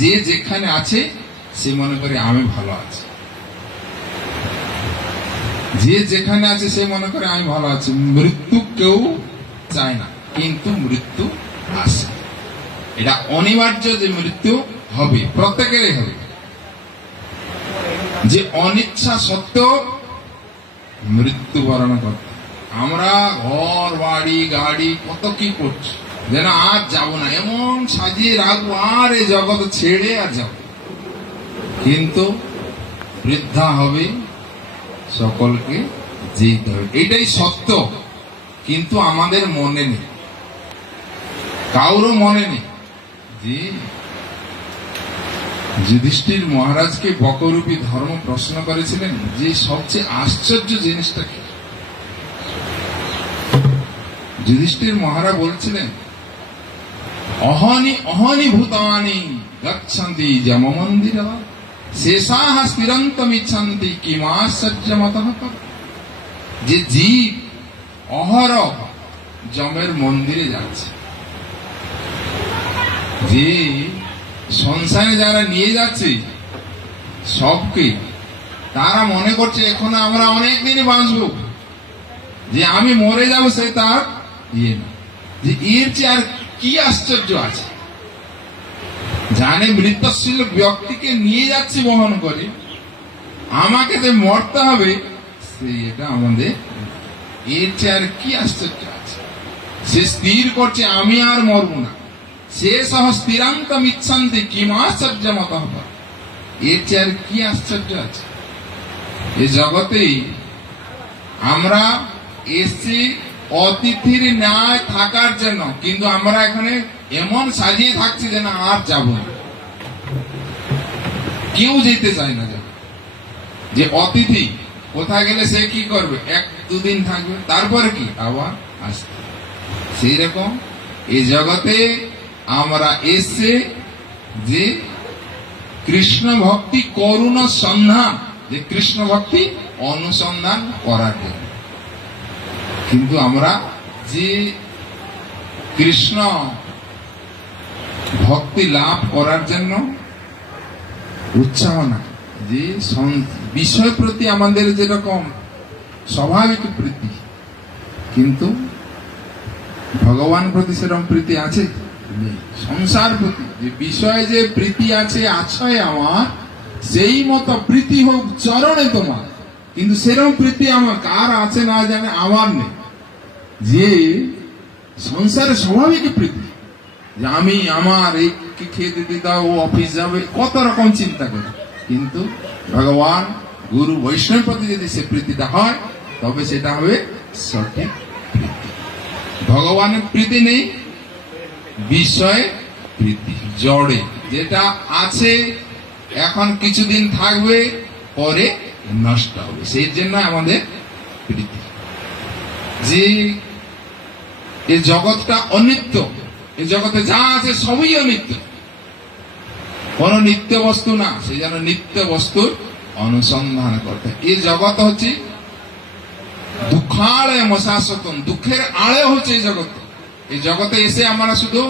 যে যেখানে আছে, সে মনে করে আমি ভালো আছি। যে যেখানে আছে, সে মনে করে আমি ভালো আছি। মৃত্যু কেউ চায় না, কিন্তু মৃত্যু আসে এটা অনিবার্য যে মৃত্যু হবে, প্রত্যেকেরই হবে। যে অনিচ্ছা সত্ত্বেও মৃত্যুবরণ করতে আমরা ঘর, বাড়ি, গাড়ি, কত কি করছি। যেন আর যাব না। এমন সাজিয়ে রাখব, আর এই জগৎ ছেড়ে আর যাব। কিন্তু বৃদ্ধা হবে, সকলকে যেতে হবে। এটাই সত্য, কিন্তু আমাদের মনে নেই। কারোর মনে নেই যে যুধিষ্ঠির মহারাজকে বকরূপী ধর্ম প্রশ্ন করেছিলেন যে সবচেয়ে আশ্চর্য জিনিসটা কি? যুধিষ্ঠির মহারাজ বলছিলেন অহনি অহনি ভূতানি গচ্ছন্তি যম মন্দির শেষাহ কিমাশ্চর্য মত যে জীব অহর যমের মন্দিরে যাচ্ছে। যে সংসারে যারা নিয়ে যাচ্ছে, সবকে তারা মনে করছে, এখন আমরা অনেক দিনই বাঁচবো। যে আমি মরে যাব, সে তার ইয়ে না। যে এর চেয়ে আর কি আশ্চর্য আছে? জানে মৃত্যশীল ব্যক্তিকে নিয়ে যাচ্ছি বহন করে। আমাকে যে মরতে হবে, সে এটা আমাদের এর আর কি আশ্চর্য আছে? সে স্থির করছে, আমি আর মরব না। সে সহ স্থিরান্তম ইচ্ছান্তি কিম আশ্চর্য মত হবে? এর আর কি আশ্চর্য আছে? এই জগতেই আমরা এসছি অতিথির ন্যায় থাকার জন্য। কিন্তু আমরা এখানে এমন সাজিয়ে থাকছি যে না আর যাব না। কেউ যেতে চায় না যে অতিথি, কোথায় গেলে সে কি করবে? এক, দুদিন থাকবে। তারপরে কি? আবার আসবে। সেই রকম এই জগতে আমরা এসে যে কৃষ্ণ ভক্তি করুণ সন্ধান, যে কৃষ্ণ ভক্তি অনুসন্ধান করার জন্য। কিন্তু আমরা যে কৃষ্ণ ভক্তি লাভ করার জন্য উৎসাহ না, যে বিষয় প্রতি আমাদের যেরকম স্বাভাবিক প্রীতি, কিন্তু ভগবান প্রতি সেরকম প্রীতি আছে? সংসার প্রতি যে বিষয়ে যে প্রীতি আছে আছয় আমার, সেই মতো প্রীতি হোক চরণে তোমার, কিন্তু সেরকম প্রীতি আমার কার আছে না জানে? আমার নেই। যে সংসারে স্বাভাবিক প্রীতি, যে আমি আমার এই খেয়ে দিতে দাও, ও অফিস যাবে, কত রকম চিন্তা করে। কিন্তু ভগবান, গুরু বৈষ্ণব প্রতি যদি সে প্রীতিটা হয়, তবে সেটা হবে সঠিক ভগবানের প্রীতি নেই বিষয় প্রীতি, জড়ে। যেটা আছে, এখন কিছুদিন থাকবে, পরে নষ্ট হবে। সেই জন্য আমাদের প্রীতি। যে এই জগৎটা অনিত্য। এই জগতে যা আছে সবই অনিত্য। কোন নিত্য বস্তু না সেই যেন নিত্য বস্তুর অনুসন্ধান করতে। এই জগৎ হচ্ছে দুঃখালয় মশাসতন দুঃখের আড়ে হচ্ছে এই জগৎ। এই জগতে এসে আমরা শুধু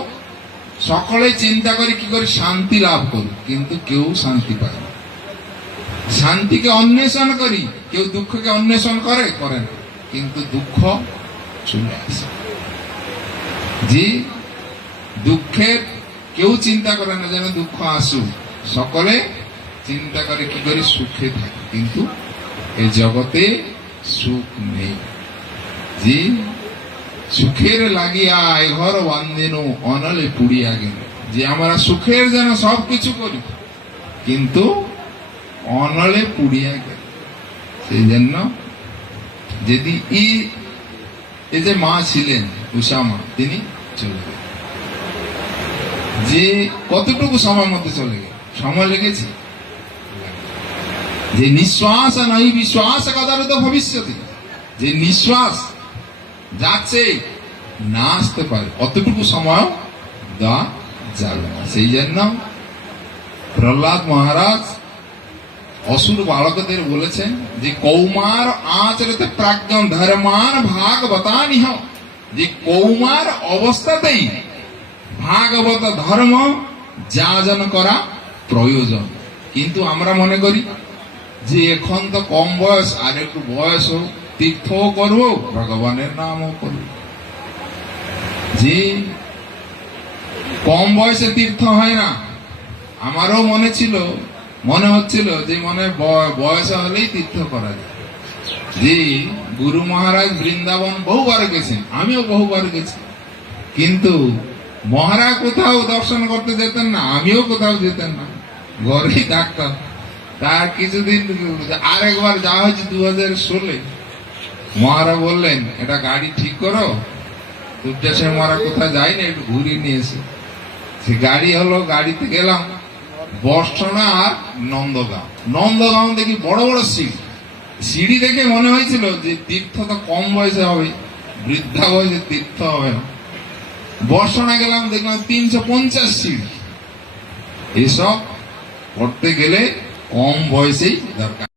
সকলে চিন্তা করি, কি করে? শান্তি লাভ করি, কিন্তু কেউ শান্তি পায় না। শান্তিকে অন্বেষণ করি, কেউ দুঃখকে অন্বেষণ করে করে না। কিন্তু দুঃখ চলে আসে। যে দুঃখের কেউ চিন্তা করে না যেন দুঃখ আসুক। সকলে চিন্তা করে কি করে সুখে থাকে। কিন্তু এই জগতে সুখ নেই। যে সুখের লাগিয়া ঘর বান্ধিনু, অনলে পুড়িয়া গেল যে আমরা সুখের যেন সব কিছু করি, কিন্তু অনলে পুড়িয়া গেল সেই জন্য যদি এই যে মা ছিলেন, উষামা, তিনি চলে গেলেন। যে কতটুকু সময় মধ্যে চলে গেল সময় লেগেছে? যে নিঃশ্বাস নাই, বিশ্বাস কদারত ভবিষ্যতে। যে নিঃশ্বাস যাচ্ছে, না আসতে পারে। অতটুকু সময় দেওয়া যাবে না। সেই জন্য প্রহ্লাদ মহারাজ অসুর বালকদের বলেছেন যে কৌমার আচরতে প্রাজ্ঞম ধর্মান ভাগবতানিহ। যে কৌমার অবস্থাতেই ভাগবত ধর্ম যাজন করা প্রয়োজন। কিন্তু আমরা মনে করি যে এখন তো কম বয়স, আর একটু বয়স হোক, তীর্থও করব, ভগবানের নামও করব। যে কম বয়সে তীর্থ হয় না, আমারও মনে ছিল মনে হচ্ছিল যে মনে বয়স হলেই তীর্থ করা যায়। যে গুরু মহারাজ বৃন্দাবন বহুবার গেছেন, আমিও বহুবার গেছি। কিন্তু মহারাজ কোথাও দর্শন করতে যেতেন না, আমিও কোথাও যেতেন না। ঘরেই থাকতাম। তার কিছুদিন আরেকবার যাওয়া হয়েছে দু হাজার ষোলে। মহারা বললেন, এটা গাড়ি ঠিক করো? দুর্যাসের মহারা কোথায় যায় না একটু ঘুরিয়ে নিয়েছে সে গাড়ি হলো, গাড়িতে গেলাম। বর্ষণা আর নন্দগাঁও নন্দগাঁও দেখি বড় বড় সিঁড়ি। সিঁড়ি দেখে মনে হয়েছিল যে তীর্থ তো কম বয়সে হবে, বৃদ্ধা বয়সে তীর্থ হবে না। বর্ষণা গেলাম, দেখলাম তিনশো পঞ্চাশ সিঁড়ি। এসব করতে গেলে কম বয়সেই দরকার।